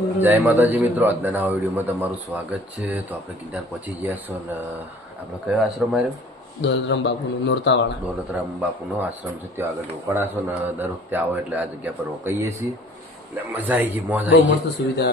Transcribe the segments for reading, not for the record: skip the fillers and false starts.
જય માતાજી મિત્રો, આજના નવા વિડીયોમાં તમારું સ્વાગત છે. તો આપણે ગિરનાર પહોંચી ગયા છો ને આપણે કયો આશ્રમ આવ્યો? દોલતરામ બાપુનું નોરતાવાળા. દોલતરામ બાપુનો આશ્રમ છે. ત્યાં આગળ રોકાણા છો ને દર વખતે આવો એટલે આ જગ્યા પર રોકાઈએ છીએ ને મજા આવી ગઈ, મોજ આવી ગઈ. મસ્ત સુવિધા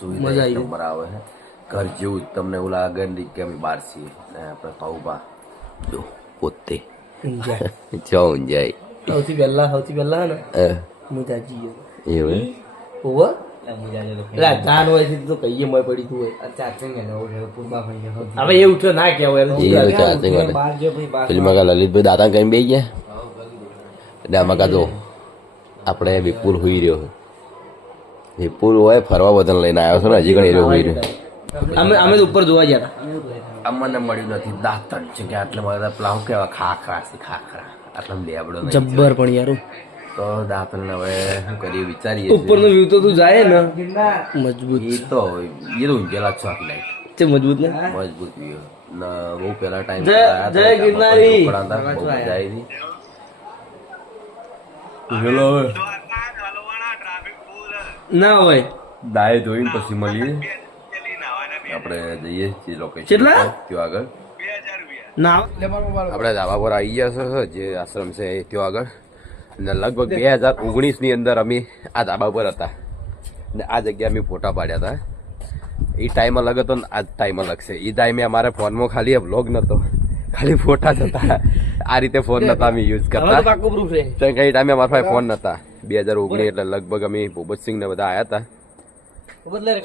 સુવિધા એક નંબર આવે છે. ઘર જેવું જ તમને એવું લાગે ને કે અમે બહાર છીએ ને આપણે પાઉભા જો પોતે જાઉં જાય. સૌથી પહેલા ને મુજાજી એવું ઓવર જાન હોય તો કહીએ મોય પડી તું હોય હવે એ ઉઠ્યો ના કહેવાય. પેલી મગા લલિતભાઈ દાદા કઈ બે ગયા એટલે મગા જો આપણે વિપુલ હોઈ રહ્યો. વિપુલ હોય ફરવા બદલ લઈને આવ્યો છે ને હજી ઘણી હોઈ રહ્યો. અમે તો ઉપર જોવા ગયા અમને મળ્યું નથી. દાંતણ છે કે આટલે મારા પ્લાવ કેવા ખાખરા છે, ખાખરા આટલા લેબડો જબ્બર. પણ યાર તો દાંતણ ને હવે શું કરીએ વિચારીએ. ઉપરનો વ્યૂ તો તું જાય ને મજબૂત. એ તો પેલા છ લાઈટ તે મજબૂત ને મજબૂત વ્યૂ ને બહુ પેલા ટાઈમ જય ગિરનારી ના હોય દાય જોઈને પછી મળીએ. આપણે જઈએ છીએ લોકેશન કેટલા ત્યાં આગળ. ના આપણે ધાબા પર આવી ગયા છે જે આશ્રમ છે ત્યાં આગળ. ને લગભગ 2019 ની અંદર અમે આ ધાબા પર હતા ને આ જગ્યા અમે ફોટા પાડ્યા હતા. એ ટાઈમ અલગ હતો ને આ ટાઈમ અલગ છે. એ ટાઈમે અમારા ફોનમાં ખાલી વ્લોગ નતો, ખાલી ફોટા જ હતા. આ રીતે ફોન નતા અમે યુઝ કરતા. કઈ ટાઈમે અમારા પાસે ફોન નતા. 2019 એટલે લગભગ અમે ભૂપતસિંહ ને બધા આવ્યા હતા.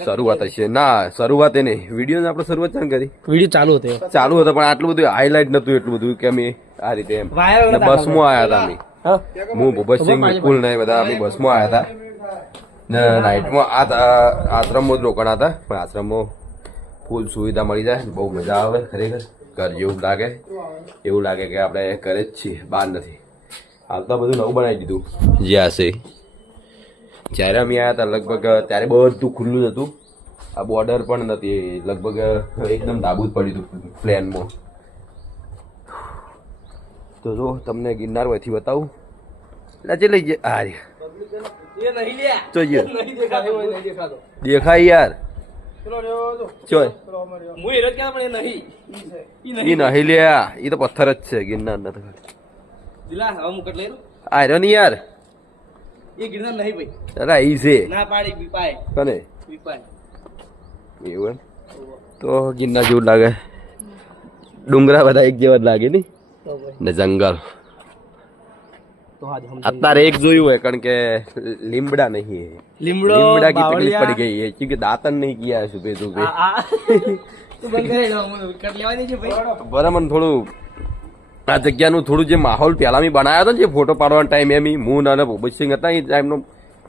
શરૂઆત હશે ના, શરૂઆત એ નહીં, વિડીયો આપણે શરૂઆત ચાલ કરી. વિડીયો ચાલુ હતો પણ આટલું બધું હાઈલાઇટ નતું એટલું બધું કે અમે આ રીતે એમ બસમાં આવ્યા હતા. અમે હું ભૂપતસિંહ વિપુલ ને બધા અમે બસમાં આવ્યા હતા ને નાઇટમાં આશ્રમમાં જ રોકાણા હતા. પણ આશ્રમમાં ફૂલ સુવિધા મળી જાય, બહુ મજા આવે. ખરેખર ઘર જેવું લાગે, એવું લાગે કે આપણે ઘરે જ છીએ, બહાર નથી. હાલ તો બધું નવું બનાવી દીધું. જ્યાં છે જ્યારે અમે આવ્યા હતા લગભગ ત્યારે બધું ખુલ્લું જ હતું. આ બોર્ડર પણ નથી, લગભગ એકદમ ધાબુ જ પડ્યું હતું પ્લેનમાં. તો જો તમને ગિરનાર વહીથી બતાવું એટલે લઈ જાય. દેખાય યાર ચોય નહીં લ્યા, એ તો પથ્થર જ છે ગિરનાર ના. આર્યો નહીં યાર, એ ગિરનાર નહીં ભાઈ. અરે ઈ છે ના પાડી વિપાય કને વિપાય એવું તો ગિરનાર જેવું લાગે. ડુંગરા બધા એક જેવા જ લાગે ને જંગલ. અત્યારે એક જોયું હોય કારણ કે લીમડા નહીં, લીમડા की तकलीफ पड़ गई है क्योंकि दातन नहीं किया है सुबह सुबह. બરાબર થોડું આ જગ્યાનું થોડું જે માહોલ પહેલા મેં બનાવ્યો હતો ને જે ફોટો પાડવાનો ટાઈમ એમ હું અને ભૂપતસિંહ હતા એ ટાઈમનો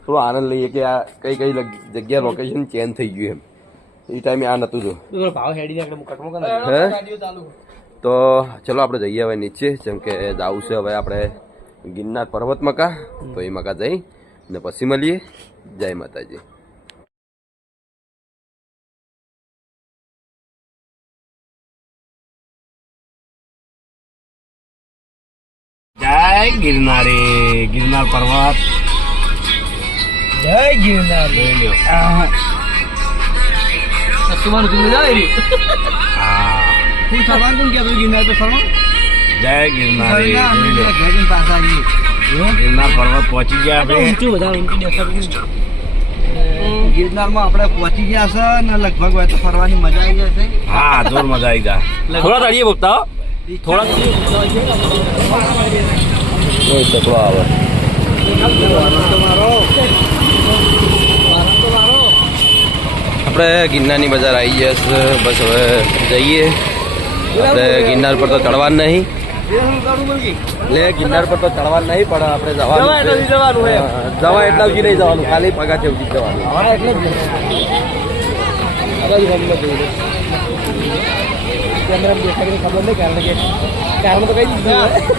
થોડો આનંદ લઈએ કે આ કઈ કઈ જગ્યા લોકેશન ચેન્જ થઈ ગયું એમ. એ ટાઈમે આ નતું જો. તો ચલો આપણે જઈએ હવે નીચે, જેમ કે જવું છે હવે આપણે ગિરનાર પર્વત મકા. તો એ મકા જઈ ને પછી મળીએ. જય માતાજી. જય ગિરનારી, ગિરનાર પર્વત. જય ગિરનાર. જય ગિરનારી. ગિરનાર પર્વત પહોંચી ગયા આપણે. ગિરનાર માં આપણે પહોંચી ગયા છે ને લગભગ હોય તો ફરવાની મજા આવી જશે. હા જોર મજા આવી જાય. થોડા તળીએ બોલતા થોડા ચકલો આવે. આપણે ગિરનારની બજાર આવી ગયા છે. બસ હવે જઈએ. આપણે ગિરનાર પર તો ચડવાનું નહીં, એટલે ગિરનાર પર તો ચડવાનું નહીં પણ આપણે જવા એટલા સુધી નહીં જવાનું, ખાલી પગાથે સુધી જવાનું.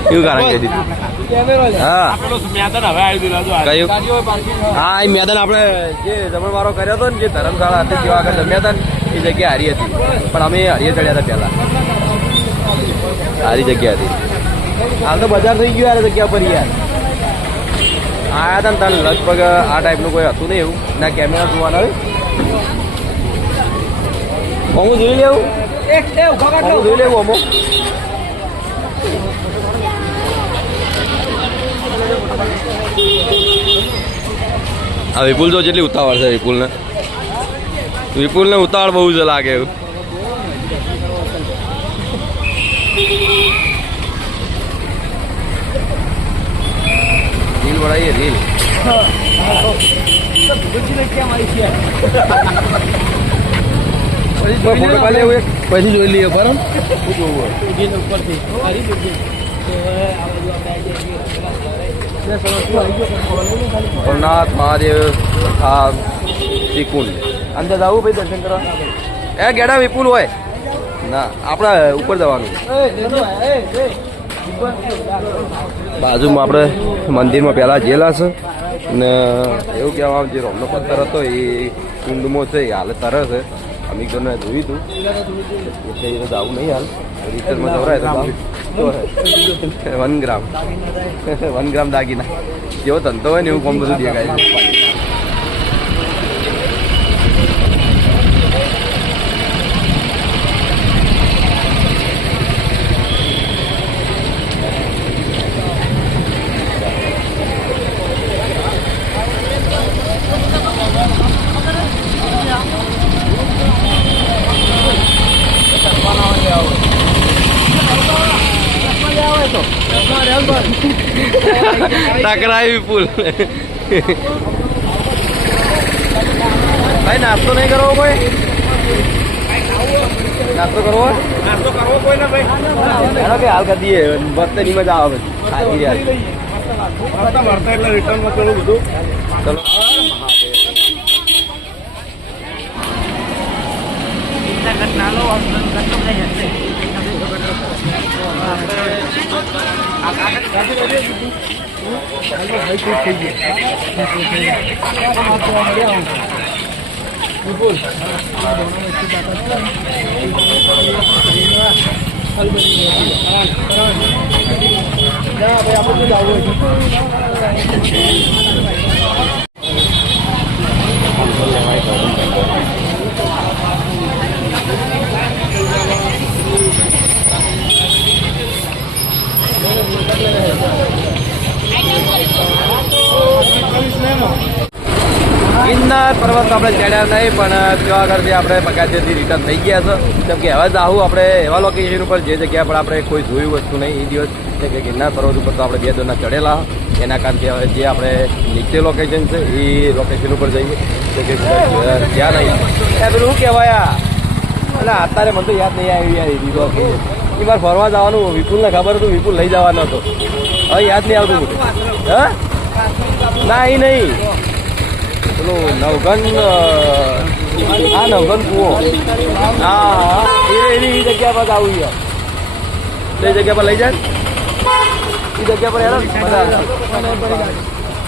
કેવું કારણ કહી દીધું? હા કયું? હા એ મેદાન આપણે જે જમણવારો કર્યો હતો ને જે ધર્મશાળા હતી જેવા આગળ જમ્યા હતા ને એ જગ્યા હારી હતી. પણ અમે હારીએ ચડ્યા હતા પહેલા. સારી જગ્યા હતી. હાલ તો બજાર થઈ ગયું યાર જગ્યા પર યાર. આયા હતા ને તાર લગભગ આ ટાઈપનું કોઈ હતું નહીં એવું ના કેમેરા જોવાના હોય હું જોઈ લેવું જોઈ લેવું અમુક આ વિપુલ તો જેટલી ઉતાવળ છે વિપુલને ઉતાવળ બહુ જ લાગે એવું રીલ બનાવીએ રીલ પછી જોઈ લઈએ બરાબર સોમનાથ મહાદેવ આ શ્રીકુંડ અંદર જવું ભાઈ દર્શન કરવા એ ગેડા વિપુલ હોય ના આપણે ઉપર જવાનું બાજુમાં આપણે મંદિરમાં પહેલા જેલા છે ને એવું કહેવા જે રોમનો પથ્થર હતો એ કુંડમાં છે એ હાલ તરે છે અમીક જોને જોયું હતું એટલે એ તો જવું નહીં હાલ રિટર્નમાં જવરાય તો 1 ગ્રામ 1 ગ્રામ દાગીના જેવો ધંધો હોય ને એવું કોમ બધું દેખાય છે ટકરાય વિપુલ ભાઈ નાસ્તો નહીં કરવો કોઈ નાસ્તો કરવો કોઈ ના ભાઈ એનો કે હાલ કરી દઈએ વખતે મજા આવે એટલે રિટર્નમાં ચલો બધું ચલો ગિરનાર પર્વત આપણે ચડ્યા નહીં પણ ત્યાં આગળથી આપણે બગાસેથી રિટર્ન થઈ ગયા છે કેમ કે હવે જાવું આપણે એવા લોકેશન ઉપર જે જગ્યા પર આપણે કોઈ જોયું વસ્તુ નહીં એ દિવસ છે કે ગિરનાર પર્વત ઉપર તો આપણે 2 દોરના ચડેલા એના કારણથી હવે જે આપણે નીચે લોકેશન છે એ લોકેશન ઉપર જઈએ કે ત્યાં નહીં એ પેલું શું કહેવાય એટલે અત્યારે મને તો યાદ નહીં આવી દીધો કે એ મારે ફરવા જવાનું વિપુલને ખબર હતું વિપુલ લઈ જવાનો હતો હવે યાદ નહીં આવતું હા ના એ નહીં પેલું નવગન નવગન કુવો હા એની જગ્યા પર આવું યાર એ જગ્યા પર લઈ જાય એ જગ્યા પર યાર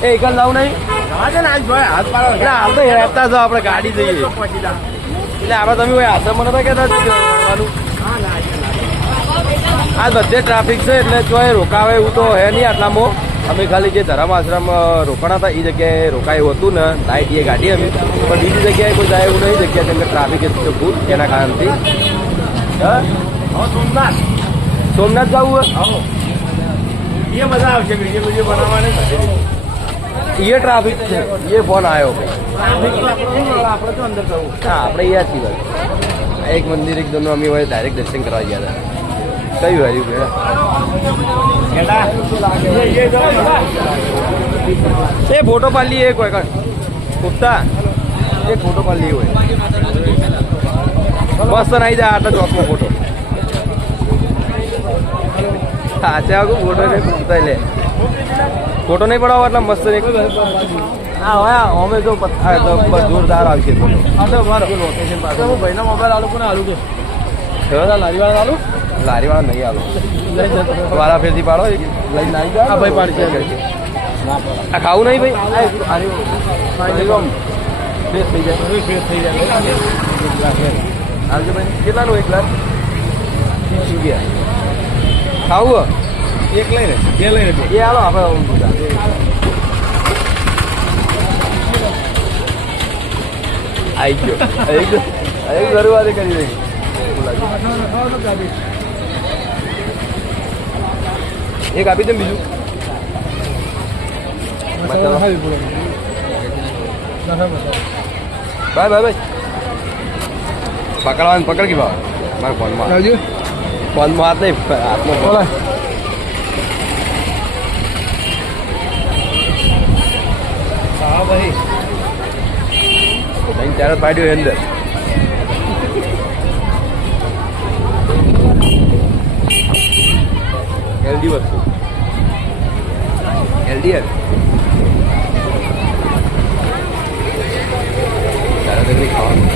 એ એકલ જવું નહીં હાલ તો હેરતા છો આપણે ગાડી જઈએ એટલે આપણે તમે આશ્રમ નતા કહેતા જવાનું આ બધે ટ્રાફિક છે એટલે ચોય રોકાવે એવું તો હે નહીં આટલામાં અમે ખાલી જે ધરમ આશ્રમ રોકાણા હતા એ જગ્યાએ રોકાય એવું હતું ને નાઇટ એ ગાડી અમે પણ બીજી જગ્યાએ કોઈ જાય એવું નહીં જગ્યા કેમ કે ટ્રાફિક એટલું ફૂલ એના કારણથી સોમનાથ જવું એ મજા આવશે વિડીયો બનાવવાની એ ટ્રાફિક છે એ ફોન આવ્યો આપણે તો અંદર જવું હા આપણે અહીંયા છીએ એક મંદિર એક દોનો અમે હોય ડાયરેક્ટ દર્શન કરવા ગયા હતા કયું હાર્યું ભેડા એ ફોટો પાડી એક હોય કુર્તા એક ફોટો પાડી હોય મસ્ત નાઈ જાય આટલા ચોકમાં ફોટો હા ત્યાં ફોટો ને કુર્તા લે ફોટો નહીં પડાવો એટલે મસ્ત હા હા અમે જો જોરદાર આવશે ફોટો લોકેશન પાસે ભાઈના મોબાઈલ આલું કોને આલું કે લારીવાળા આલું લારીવાળા નહીં આલો વારા ફેરથી પાડો લઈને આવી જાય ભાઈ પાડશે આ ખાવું નહીં ભાઈ ફ્રેશ થઈ જાય આવજો ભાઈ કેટલાનું 1 ગ્લાસ ખાવું એક લઈને 2 લઈને એ હાલો આપણે આવી ગયો શરૂઆત કરી રહી એક આપી દે બીજું બાય બાય બાય પકડવાનું પકડ કે ભાવ મારા ફોનમાં હાથ નહીં હાથમાં બોલા હા ભાઈ ત્રણ ચાર પાડ્યો અંદર હેલ્ધી વસ્તુ હેલ્ધી તારા તો કંઈ ખાવાનું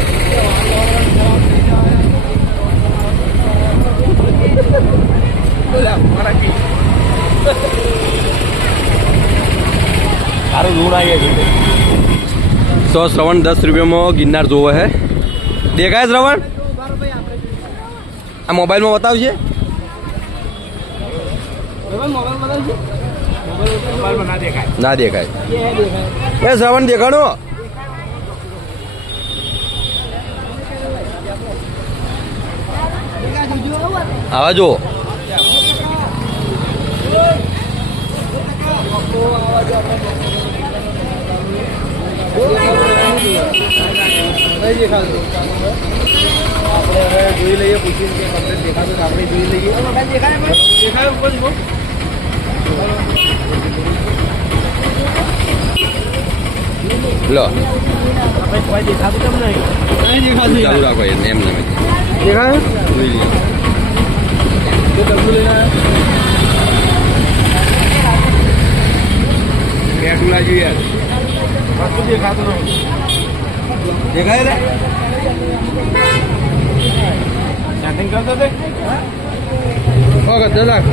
સારું લૂણ આવી ગયું તો શ્રવણ 10 રૂપિયામાં ગિરનાર જોવો હે દેખાય શ્રવણ આ મોબાઈલમાં બતાવશે ના દેખાય એ શ્રવણ દેખાડો આવા જો આપણે હવે જોઈ લઈએ પૂછીને કે કમ્પ્લીટ દેખાતું આપણે જોઈ લઈએ દેખાય ઉપર લો દેખાતું કેમ નહીં દેખાતું ચાલુ રાખો એમ નહીં દેખાય જોઈ લઈએ બેઠું લાગ્યું યાર કશું દેખાતું નહીં દેખાય રે સેટિંગ કરતો તે ઓકે 10 લાખ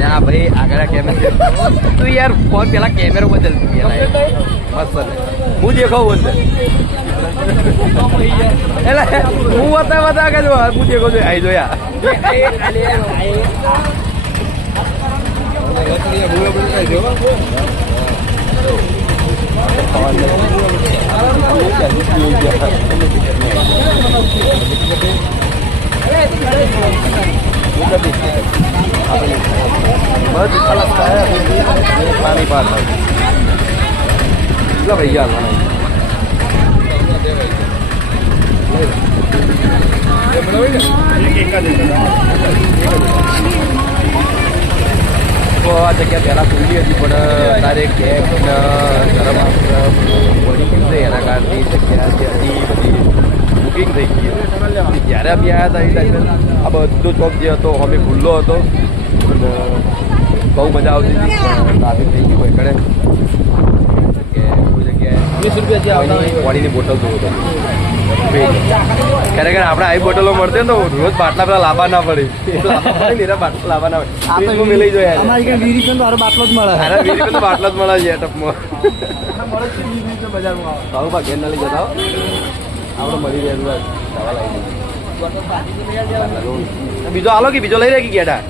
ના ભાઈ આગળ કેમેરા તું યાર ફોન પેલા કેમેરો બદલ મસ્ત હું દેખાવ બોલ એટલે હું બતા કે જો હું દેખો છું આવી જો યાર पानी पार भैया तो आ जगह पहला खुली थी पण तारे केक गरम वही एना कारण जगह બુકિંગ થઈ ગઈ જ્યારે અમે આવ્યા હતા એ આ બધો ચોક જે હતો અમે ખુલ્લો હતો અને બહુ મજા આવતી હતી ટ્રાફિક થઈ ગયું એકડે કોઈ જગ્યાએ 20 રૂપિયા પાણીની બોટલ જોવો હતો ખરેખર આપણે આવી બોટલો મળતી ને તો રોજ બાટલા પેલા લાવવા ના પડે બાટલા લાવવા ના પડે આ લઈ જોઈએ બાટલો જ મળે અરે વીરી તો બાટલો જ મળે છે ટપમાં બજારમાં ઘેર ના લઈ જતા આપણે મળી રહ્યા દવા લાવી બીજો આલો કે બીજો લઈ રહ્યા કે ગેડા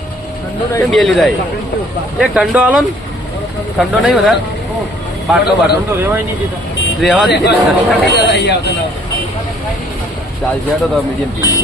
બે લીધા એક ઠંડો આલો ને ઠંડો નહીં વધારે બાટલો રહેવા ચાલ તો મીડિયમ પી